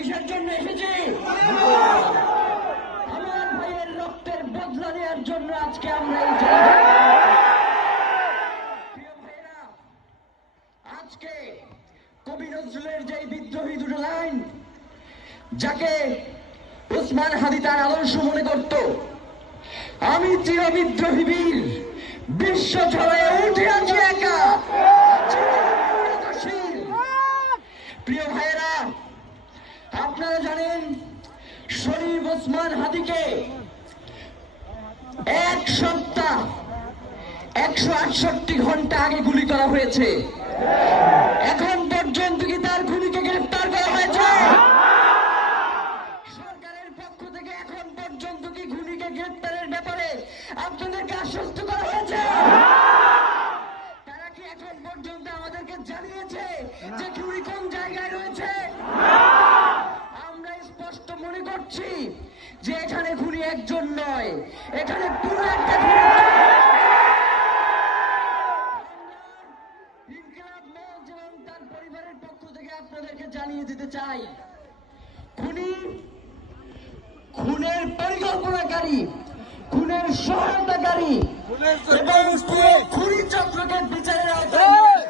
কিসের জন্য এসেছি? আমার ভাইয়ের রক্তের বদলা নেওয়ার জন্য আজকে আমরা এই প্রিয় ভাইরা, আজকে কবি নজরুলের যে বিদ্রোহী দুটো লাইন, যাকে ওসমান হাদি তার আদর্শ মনে করত, আমি চির বিদ্রোহী বীর, বিশ্ব ছড়ায় উঠে আছি একা। প্রিয় ভাইয়েরা, আপনারা জানেন শরীফ ওসমান হাদিকে এক সপ্তাহ 168 ঘন্টা আগে গুলি করা হয়েছে। এখন পর্যন্ত কি তার খুনিকে গ্রেফতার করা হয়েছে? সরকারের পক্ষ থেকে এখন পর্যন্ত কি খুনিকে গ্রেফতারের ব্যাপারে আপনাদেরকে আশ্বস্ত করা হয়েছে? তারা কি এখন পর্যন্ত আমাদেরকে জানিয়েছে যে খুনি কোন জায়গায় রয়েছে? আমরা স্পষ্ট মনে করছি যে এখানে খুনি একজন নয়, এখানে পুরো একটা ইনকিলাব মঞ্চ এবং তার পরিবারের পক্ষ থেকে আপনাদেরকে জানিয়ে দিতে চাই, খুনের পরিকল্পনাকারী, খুনের সহায়তাকারী এবং খুনি চক্রকে বিচারের আওতায়